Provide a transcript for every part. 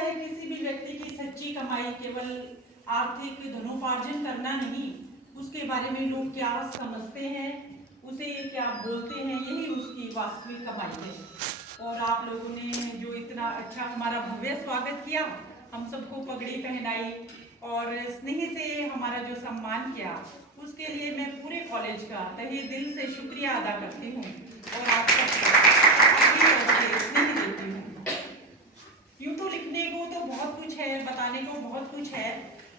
है किसी भी व्यक्ति की सच्ची कमाई केवल आर्थिक धनोपार्जन करना नहीं, उसके बारे में लोग क्या समझते हैं, उसे क्या बोलते हैं, यही उसकी वास्तविक कमाई है। और आप लोगों ने जो इतना अच्छा हमारा भव्य स्वागत किया, हम सबको पगड़ी पहनाई और स्नेह से हमारा जो सम्मान किया, उसके लिए मैं पूरे कॉलेज का तहे दिल से शुक्रिया अदा करती हूँ और आप सबको स्नेह देती हूँ। यूँ तो लिखने को तो बहुत कुछ है, बताने को बहुत कुछ है,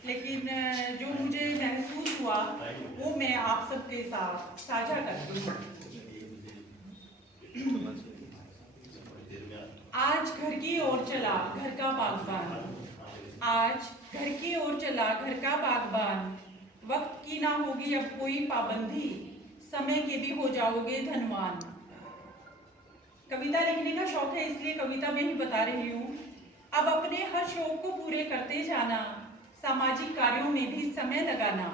लेकिन जो मुझे महसूस हुआ वो मैं आप सबके साथ साझा करती हूँ। आज घर की ओर चला घर का बागबान, आज घर की ओर चला घर का बागबान, वक्त की ना होगी अब कोई पाबंदी, समय के भी हो जाओगे धनवान। कविता लिखने का शौक है, इसलिए कविता में ही बता रही हूँ। अब अपने हर शौक को पूरे करते जाना, सामाजिक कार्यों में भी समय लगाना,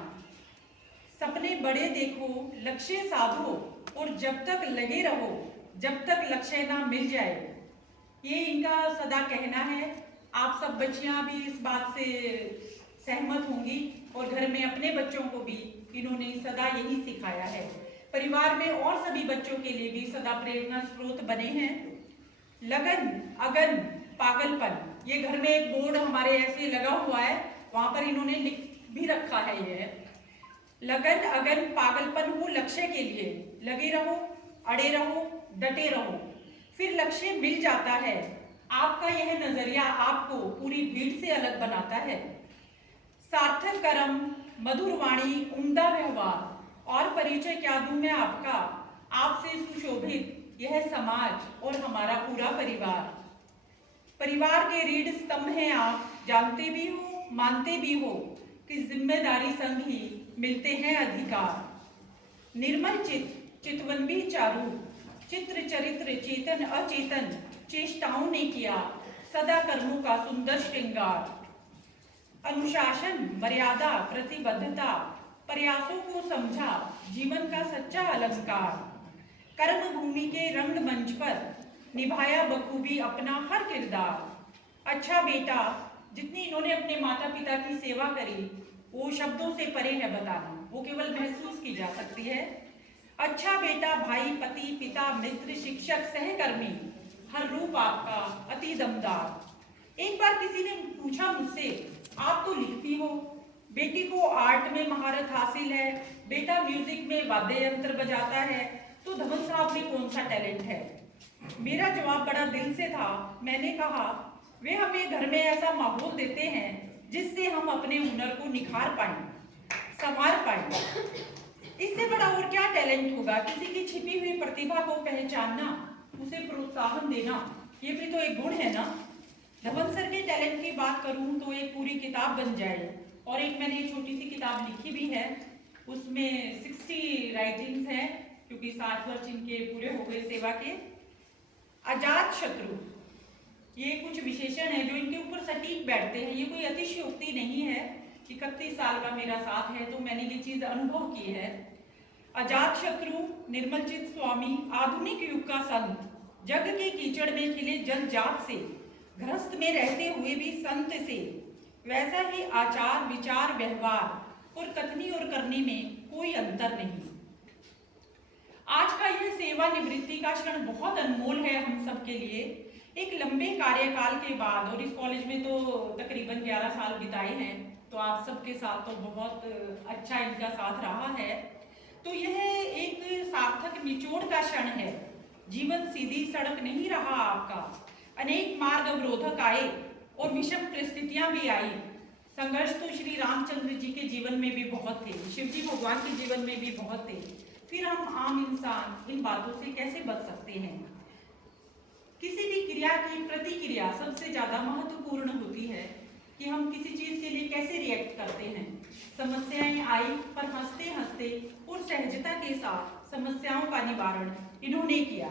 सपने बड़े देखो, लक्ष्य साधो और जब तक लगे रहो, जब तक लक्ष्य ना मिल जाए, ये इनका सदा कहना है। आप सब बच्चियां भी इस बात से सहमत होंगी और घर में अपने बच्चों को भी इन्होंने सदा यही सिखाया है। परिवार में और सभी बच्चों के लिए भी सदा प्रेरणा स्रोत बने हैं। लगन, अगन, पागलपन, ये घर में एक बोर्ड हमारे ऐसे लगा हुआ है, वहां पर इन्होंने लिख भी रखा है। ये लगन, अगन, पागलपन हो लक्ष्य के लिए, लगे रहो, अड़े रहो, डटे रहो, फिर लक्ष्य मिल जाता है। आपका यह नजरिया आपको पूरी भीड़ से अलग बनाता है। सार्थक कर्म, मधुर वाणी, उम्दा व्यवहार और परिचय क्या दूं मैं आपका, आपसे सुशोभित यह समाज और हमारा पूरा परिवार। परिवार के रीढ़ स्तंभ हैं आप, जानते भी हो, मानते भी हो कि जिम्मेदारी संग ही मिलते हैं अधिकार। निर्मल चित, चितवन भी चारू, चित्र चरित्र चेतन अचेतन चेष्टाओं ने किया सदा कर्मों का सुंदर श्रृंगार। अनुशासन, मर्यादा, प्रतिबद्धता, प्रयासों को समझा जीवन का सच्चा अलंकार। कर्म भूमि के रंगमंच पर निभाया बखूबी अपना हर किरदार। अच्छा बेटा, जितनी इन्होंने अपने माता पिता की सेवा करी वो शब्दों से परे है बताना, वो केवल महसूस की जा सकती है। अच्छा बेटा, भाई, पति, पिता, मित्र, शिक्षक, सहकर्मी, हर रूप आपका अति दमदार। एक बार किसी ने पूछा मुझसे, आप तो लिखती हो, बेटी को आर्ट में महारत हासिल है, बेटा म्यूजिक में वाद्य यंत्र बजाता है, तो धवन साहब में कौन सा टैलेंट है? मेरा जवाब बड़ा दिल से था। मैंने कहा, वे हमें घर में ऐसा माहौल देते हैं जिससे हम अपने हुनर को निखार पाएं, संवार पाएं। इससे बड़ा और क्या टैलेंट होगा? किसी की छिपी हुई प्रतिभा को पहचानना, उसे प्रोत्साहन देना, ये भी तो एक गुण है ना। धवन सर के टैलेंट की बात करूं तो एक पूरी किताब बन जाए, और एक मैंने छोटी सी किताब लिखी भी है, उसमें 60 राइटिंग्स हैं, क्योंकि 60 वर्ष इनके पूरे हो गए सेवा के। अजात शत्रु, ये कुछ विशेषण है जो इनके ऊपर सटीक बैठते हैं। ये कोई अतिशयोक्ति नहीं है, 31 साल का मेरा साथ है तो मैंने ये चीज अनुभव की है। अजात शत्रु, निर्मलचित स्वामी, आधुनिक युग का संत, जग के कीचड़ में खिले जनजात से, गृहस्थ में रहते हुए भी संत से, वैसा ही आचार विचार व्यवहार और कथनी और करने में कोई अंतर नहीं। आज का यह सेवानिवृत्ति का क्षण बहुत अनमोल है हम सब के लिए। एक लंबे कार्यकाल के बाद, और इस कॉलेज में तो तकरीबन 11 साल बिताए हैं, तो आप सबके साथ तो बहुत अच्छा इनका साथ रहा है। तो यह एक सार्थक निचोड़ का क्षण है। जीवन सीधी सड़क नहीं रहा आपका, अनेक मार्ग अवरोधक आए और विषम परिस्थितियां भी आई। संघर्ष तो श्री रामचंद्र जी के जीवन में भी बहुत थे, शिव जी भगवान के जीवन में भी बहुत थे। फिर हम आम इंसान इन बातों से कैसे बच सकते हैं? किसी भी क्रिया की प्रतिक्रिया सबसे ज्यादा महत्वपूर्ण होती है कि हम किसी चीज के लिए कैसे रिएक्ट करते हैं। समस्याएं आई पर हंसते हंसते और सहजता के साथ समस्याओं का निवारण इन्होंने किया।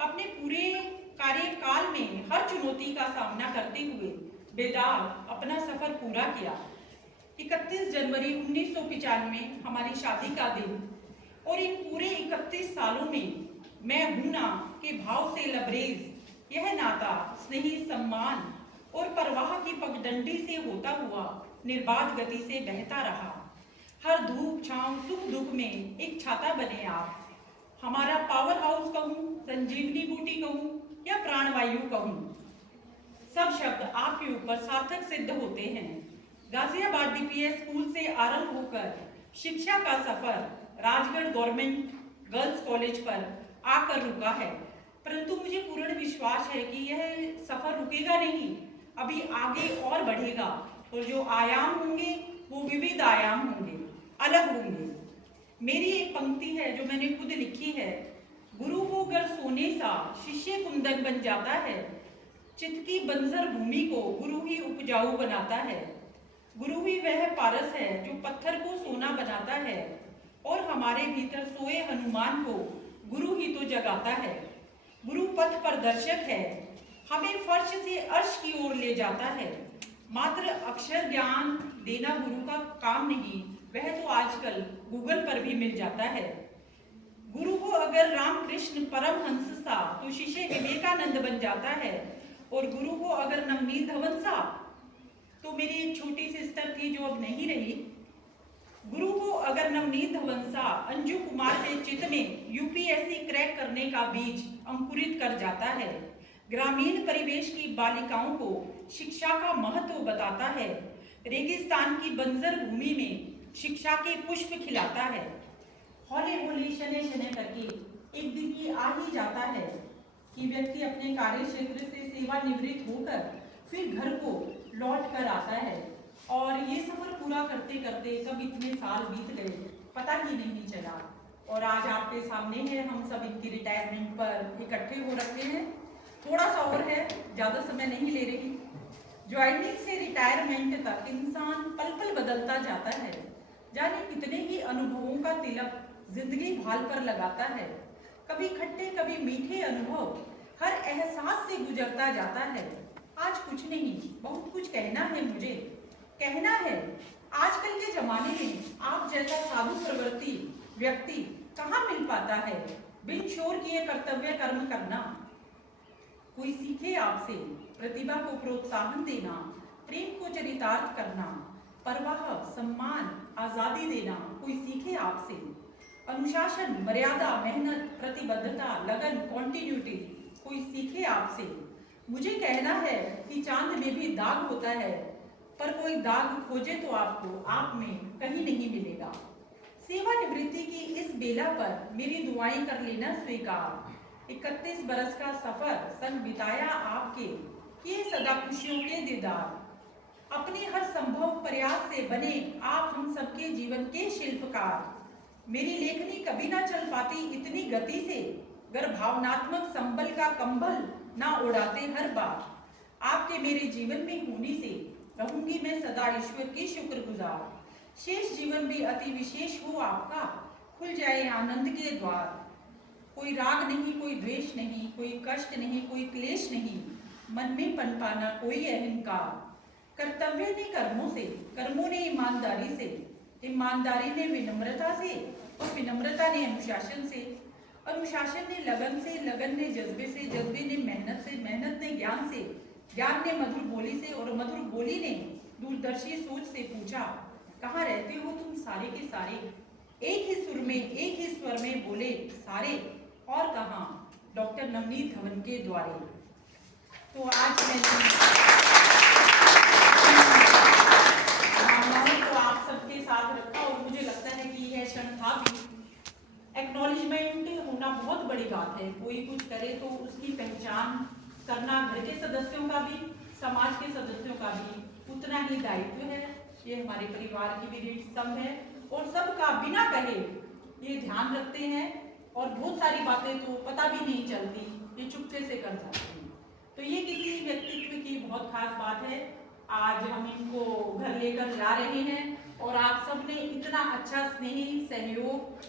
अपने पूरे कार्यकाल में हर चुनौती का सामना करते हुए बेदाग अपना सफर पूरा किया। 31 जनवरी 1995 हमारी शादी का दिन, और इन पूरे 31 सालों में मैं हूं ना के भाव से लबरेज यह नाता, स्नेही सम्मान और प्रवाह की पगडंडी से होता हुआ निर्बाध गति से बहता रहा। हर धूप छांव सुख दुख में एक छाता बने आप। हमारा पावर हाउस कहूँ, संजीवनी बूटी कहूँ या प्राणवायु कहूँ, सब शब्द आपके ऊपर सार्थक सिद्ध होते हैं। गाजियाबाद डीपीएस स्कूल से आरंभ होकर शिक्षा का सफर राजगढ़ गवर्नमेंट गर्ल्स कॉलेज पर आकर रुका है, परंतु मुझे पूर्ण विश्वास है कि यह सफर रुकेगा नहीं, अभी आगे और बढ़ेगा और जो आयाम होंगे वो विविध आयाम होंगे, अलग होंगे। मेरी एक पंक्ति है जो मैंने खुद लिखी है, गुरु हो गर सोने सा शिष्य कुंदन बन जाता है, चित्त की बंजर भूमि को गुरु ही उपजाऊ बनाता है। गुरु ही वह पारस है जो पत्थर को सोना बनाता है और हमारे भीतर सोए हनुमान को गुरु ही तो जगाता है। गुरु पथ प्रदर्शक है, हमें फर्श से अर्श की ओर ले जाता है। मात्र अक्षर ज्ञान देना गुरु का काम नहीं, वह तो आजकल गूगल पर भी मिल जाता है। गुरु को अगर रामकृष्ण परमहंस सा तो शिष्य विवेकानंद बन जाता है, और गुरु को अगर नवनीत धवन सा तो मेरी एक छोटी सिस्टर थी जो अब नहीं रही, गुरु को अगर नवनीत धवन सा अंजू कुमार के चित्त में यूपीएससी क्रैक करने का बीज अंकुरित कर जाता है। ग्रामीण परिवेश की बालिकाओं को शिक्षा का महत्व बताता है। रेगिस्तान की बंजर भूमि में शिक्षा के पुष्प खिलाता है। हौले हौले शने शने करके एक दिन ये आ ही जाता है कि व्यक्ति अपने कार्य क्षेत्र से सेवानिवृत्त होकर फिर घर को लौट कर आता है, और ये सफर पूरा करते करते कब इतने साल बीत गए पता ही नहीं चला। और आज आपके सामने है, हम सब इनकी रिटायरमेंट पर इकट्ठे हो रखे हैं। थोड़ा सा और है, ज़्यादा समय नहीं ले रही। ज्वाइनिंग से रिटायरमेंट तक इंसान पल पल बदलता जाता है, जाने कितने ही अनुभवों का तिलक जिंदगी भाल पर लगाता है। कभी खट्टे कभी मीठे अनुभव हर एहसास से गुजरता जाता है। आज कुछ नहीं, बहुत कुछ कहना है मुझे, कहना है आजकल के जमाने में आप जैसा साधु प्रवृत्ति व्यक्ति कहाँ मिल पाता है। बिन शोर किए कर्तव्य कर्म करना, कोई सीखे आपसे, प्रतिभा को प्रोत्साहन देना, प्रेम को चरितार्थ करना, परवाह सम्मान आजादी देना, कोई सीखे आपसे। अनुशासन मर्यादा मेहनत प्रतिबद्धता लगन कॉन्टिन्यूटी, कोई सीखे आपसे। मुझे कहना है कि चांद में भी दाग होता है, पर कोई दाग खोजे तो आपको आप में कहीं नहीं मिलेगा। सेवानिवृत्ति की इस बेला पर मेरी दुआएं कर लेना स्वीकार। 31 बरस का सफर संग बिताया आपके, किए सदा खुशियों के दीदार। अपने हर संभव प्रयास से बने आप हम सबके जीवन के शिल्पकार। मेरी लेखनी कभी ना चल पाती इतनी गति से, गर भावनात्मक संबल का कंबल ना उड़ाते हर बार। आपके मेरे जीवन में होने से रहूंगी मैं सदा ईश्वर की शुक्रगुजार। शेष जीवन भी अति विशेष हो आपका, खुल जाए आनंद के द्वार। कोई राग नहीं, कोई द्वेष नहीं, कोई कष्ट नहीं, कोई क्लेश नहीं, मन में पनपाना कोई अहंकार। कर्तव्य ने कर्मों से, कर्मों ने ईमानदारी से, ईमानदारी ने विनम्रता से, और विनम्रता ने अनुशासन से, अनुशासन ने लगन से, लगन ने जज्बे से, जज्बे ने मेहनत से, मेहनत ने ज्ञान से, ज्ञान ने मधुर बोली से, और मधुर बोली ने दूरदर्शी सोच से पूछा, कहाँ रहते हो तुम सारे के सारे। एक ही सुर में एक ही स्वर में बोले सारे, और कहाँ डॉक्टर नवनीत धवन के द्वारे। तो आज मैंने भावनाओं को आप सबके साथ रखा, और मुझे लगता है कि यह क्षण था भी। एक्नॉलेजमेंट होना बहुत बड़ी बात है। कोई कुछ करे तो उसकी पहचान करना घर के सदस्यों का भी, समाज के सदस्यों का भी उतना ही दायित्व है। ये हमारे परिवार की भी रीढ़ स्तंभ है, और सबका बिना कहे ये ध्यान रखते हैं, और बहुत सारी बातें तो पता भी नहीं चलती, ये चुपके से कर जाते हैं। तो ये किसी व्यक्तित्व की बहुत खास बात है। आज हम इनको घर लेकर जा रहे हैं, और आप सबने इतना अच्छा स्नेही सहयोग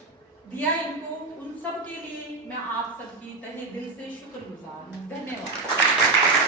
दिया इनको, उन सब के लिए मैं आप सबकी तहे दिल से शुक्रगुजार हूँ। धन्यवाद।